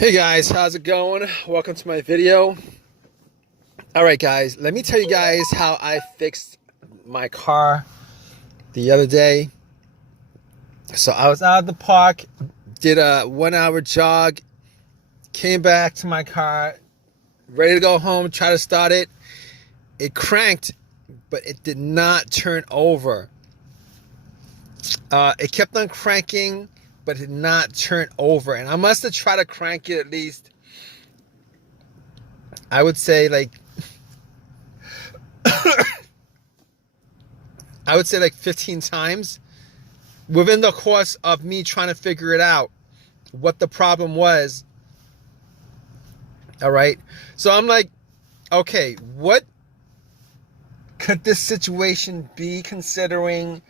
Hey guys, how's it going? Welcome to my video. Alright guys, let me tell you guys how I fixed my car the other day. So I was out at the park, did a 1 hour jog, came back to my car, ready to go home, try to start it. It cranked, but it did not turn over. It kept on cranking, but it did not turn over. And I must have tried to crank it at least, I would say like 15 times within the course of me trying to figure it out, what the problem was. All right. So I'm like, okay, what could this situation be, considering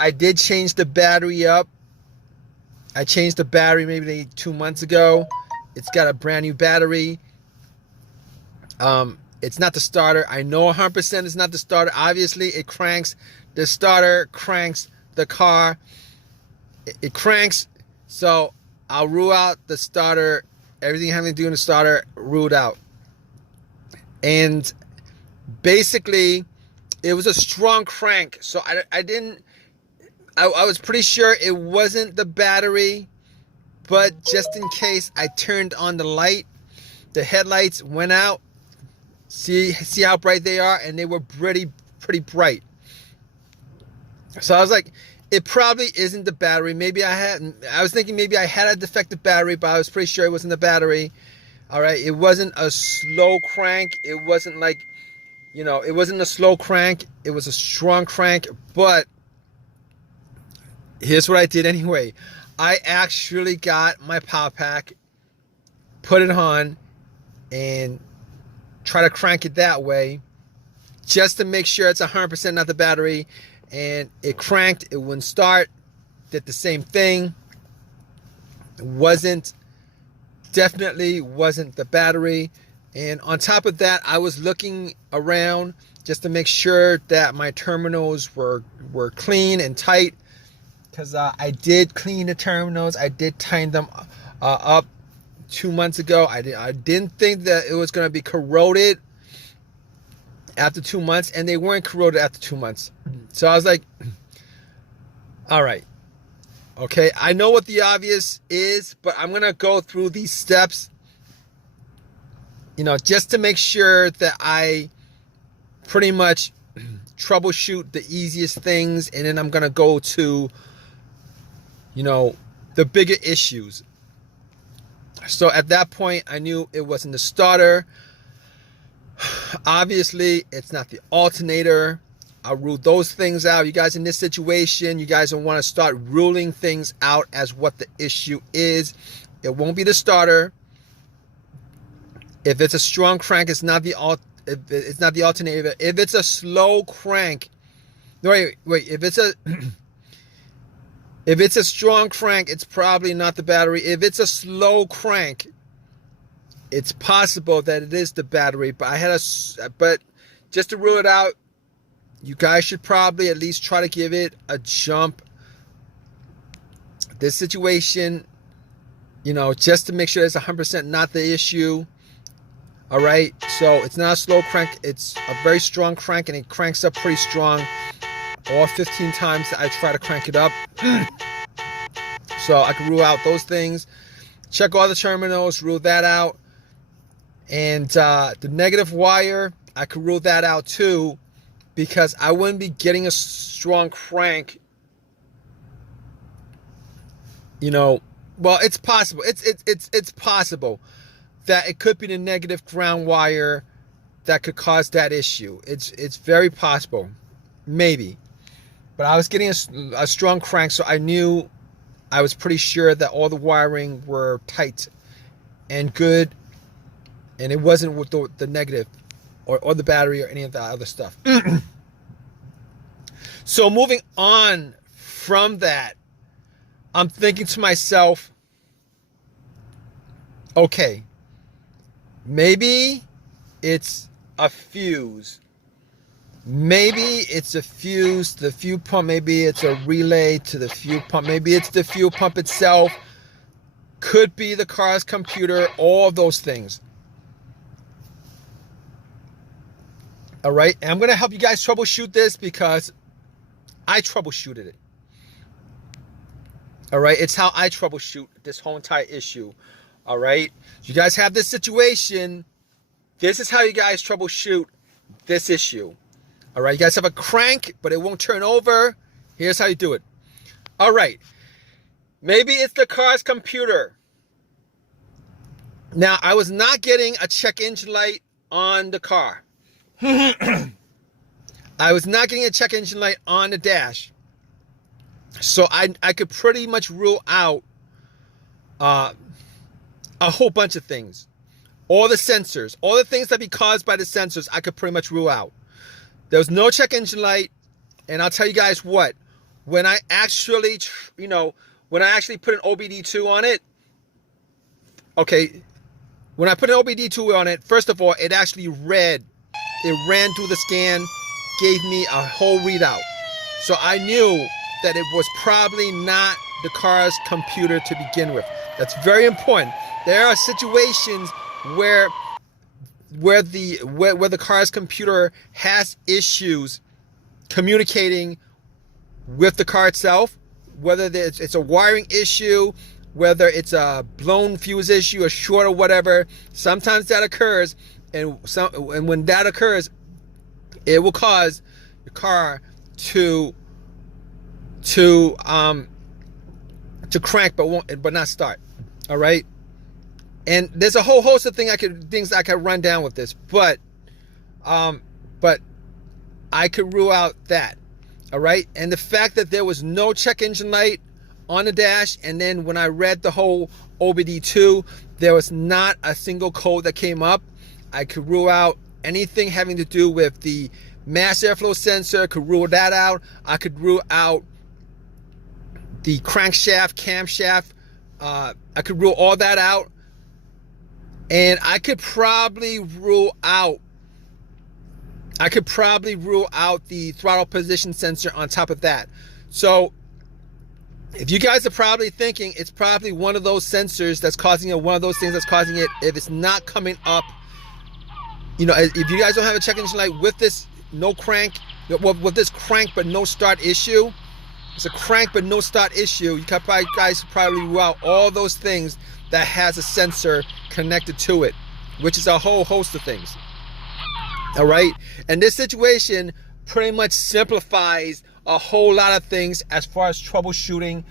I did change the battery up. I changed the battery maybe 2 months ago. It's got a brand new battery. It's not the starter. I know 100% it's not the starter. Obviously, it cranks. The starter cranks the car. It cranks. So I'll rule out the starter. Everything having to do with the starter, ruled out. And basically, it was a strong crank. So I was pretty sure it wasn't the battery, but just in case, I turned on the light. The headlights went out. See how bright they are, and they were pretty bright. So I was like, it probably isn't the battery. I was thinking maybe I had a defective battery, but I was pretty sure it wasn't the battery. All right, it wasn't a slow crank. It wasn't like, it wasn't a slow crank. It was a strong crank. But here's what I did anyway. I actually got my power pack, put it on, and try to crank it that way, just to make sure it's 100% not the battery. And it cranked. It wouldn't start. Did the same thing. Definitely wasn't the battery. And on top of that, I was looking around just to make sure that my terminals were clean and tight, because I did clean the terminals. I did tighten them up 2 months ago. I didn't think that it was going to be corroded after 2 months, and they weren't corroded after 2 months. So I was like, all right, okay, I know what the obvious is, but I'm going to go through these steps, just to make sure that I pretty much troubleshoot the easiest things, and then I'm going to go to, the bigger issues. So at that point, I knew it wasn't the starter. Obviously, it's not the alternator. I ruled those things out. You guys, in this situation, you guys don't want to start ruling things out as what the issue is. It won't be the starter. If it's a strong crank, it's not the alternator. If it's a slow crank, wait. If it's a strong crank, it's probably not the battery. If it's a slow crank, it's possible that it is the battery. But just to rule it out, you guys should probably at least try to give it a jump. This situation, just to make sure it's 100% not the issue. All right. So it's not a slow crank. It's a very strong crank, and it cranks up pretty strong. All 15 times that I try to crank it up. So I can rule out those things. Check all the terminals, rule that out. And the negative wire, I could rule that out too, because I wouldn't be getting a strong crank. Well, it's possible. It's possible that it could be the negative ground wire that could cause that issue. It's very possible, maybe. But I was getting a strong crank, so I was pretty sure that all the wiring were tight and good, and it wasn't with the negative or the battery or any of the other stuff. So moving on from that, I'm thinking to myself, okay, maybe it's a fuse. Maybe it's a fuse, the fuel pump. Maybe it's a relay to the fuel pump. Maybe it's the fuel pump itself. Could be the car's computer, all of those things. All right, and I'm going to help you guys troubleshoot this because I troubleshooted it. All right, it's how I troubleshoot this whole entire issue. All right, you guys have this situation. This is how you guys troubleshoot this issue. All right, you guys have a crank, but it won't turn over. Here's how you do it. All right, maybe it's the car's computer. Now, I was not getting a check engine light on the car. I was not getting a check engine light on the dash. So I could pretty much rule out a whole bunch of things. All the sensors, all the things that be caused by the sensors, I could pretty much rule out. There was no check engine light. And I'll tell you guys what, when I actually, when I actually put an OBD2 on it, okay, when I put an OBD2 on it, first of all, it actually read. It ran through the scan, gave me a whole readout. So I knew that it was probably not the car's computer to begin with. That's very important. There are situations where the car's computer has issues communicating with the car itself, whether it's a wiring issue, whether it's a blown fuse issue, a short or whatever. Sometimes that occurs. And when that occurs, it will cause the car to crank but not start. All right, and there's a whole host of things I could run down with this, but I could rule out that. All right, and the fact that there was no check engine light on the dash, and then when I read the whole OBD2, there was not a single code that came up. I could rule out anything having to do with the mass airflow sensor, could rule that out. I could rule out the crankshaft, camshaft. I could rule all that out. And I could probably rule out the throttle position sensor on top of that. So if you guys are probably thinking it's probably one of those sensors that's causing it, one of those things that's causing it, if it's not coming up, if you guys don't have a check engine light with this no crank, with this crank but no start issue, it's a crank but no start issue, you guys probably rule out all those things that has a sensor connected to it, which is a whole host of things. All right, and this situation pretty much simplifies a whole lot of things as far as troubleshooting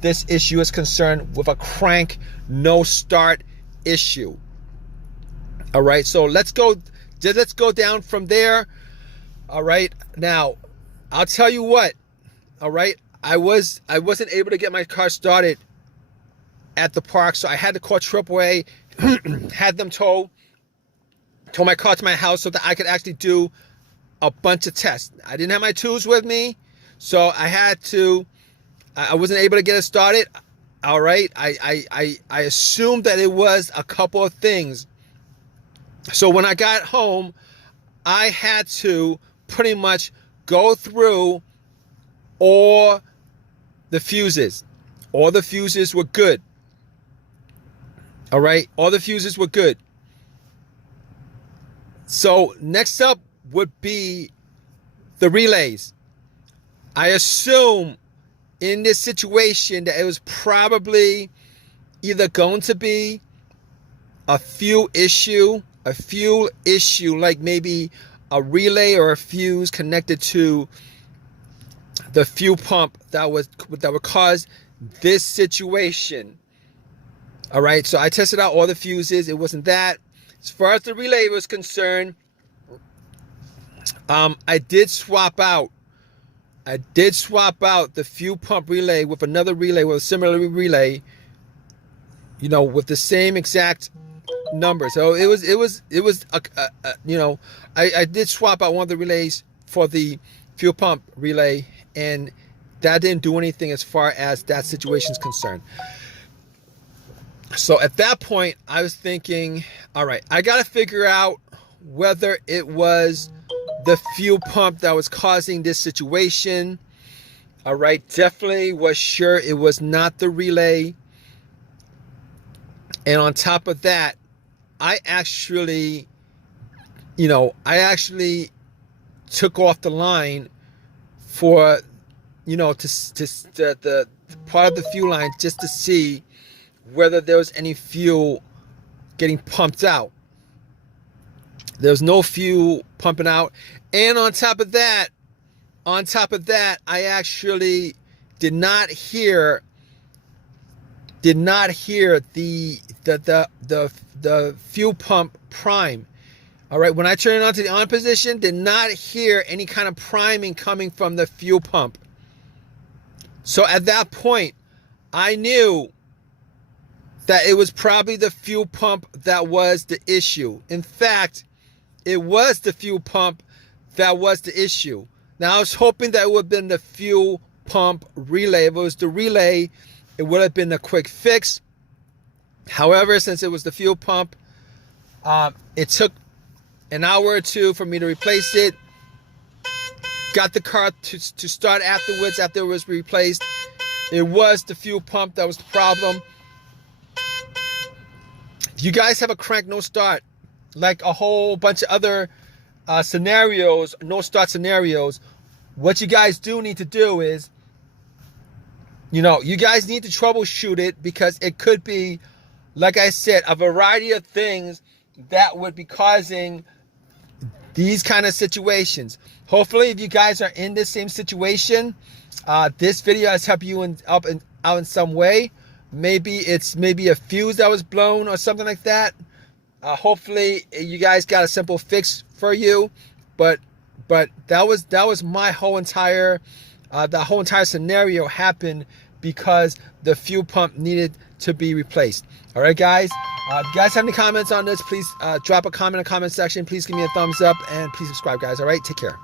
this issue is concerned with a crank no start issue. All right, so let's go down from there. All right, now I'll tell you what. All right, I wasn't able to get my car started at the park, so I had to call AAA, had them tow my car to my house so that I could actually do a bunch of tests. I didn't have my tools with me, so I wasn't able to get it started. All right, I assumed that it was a couple of things. So when I got home, I had to pretty much go through all the fuses. All the fuses were good. All right, all the fuses were good. So next up would be the relays. I assume in this situation that it was probably either going to be a fuel issue, like maybe a relay or a fuse connected to the fuel pump that would cause this situation. All right, so I tested out all the fuses. It wasn't that. As far as the relay was concerned, I did swap out the fuel pump relay with another relay, with a similar relay, with the same exact number. So it was I did swap out one of the relays for the fuel pump relay, and that didn't do anything as far as that situation is concerned. So at that point, I was thinking, all right, I got to figure out whether it was the fuel pump that was causing this situation. All right, definitely was sure it was not the relay. And on top of that, I actually took off the line for, the part of the fuel line just to see whether there was any fuel getting pumped out. There was no fuel pumping out. And on top of that, I actually did not hear the fuel pump prime. All right, when I turned it on to the on position, did not hear any kind of priming coming from the fuel pump. So at that point, I knew that it was probably the fuel pump that was the issue. In fact, it was the fuel pump that was the issue. Now, I was hoping that it would have been the fuel pump relay. If it was the relay, it would have been a quick fix. However, since it was the fuel pump, it took an hour or two for me to replace it. Got the car to start afterwards after it was replaced. It was the fuel pump that was the problem. If you guys have a crank no start, like a whole bunch of other scenarios, no start scenarios, what you guys do need to do is, you guys need to troubleshoot it, because it could be, like I said, a variety of things that would be causing these kind of situations. Hopefully, if you guys are in the same situation, this video has helped you out in some way. Maybe it's a fuse that was blown or something like that. Hopefully, you guys got a simple fix for you. But that was my whole entire the whole entire scenario happened because the fuel pump needed to be replaced. All right, guys. If you guys have any comments on this, please drop a comment in the comment section. Please give me a thumbs up and please subscribe, guys. All right, take care.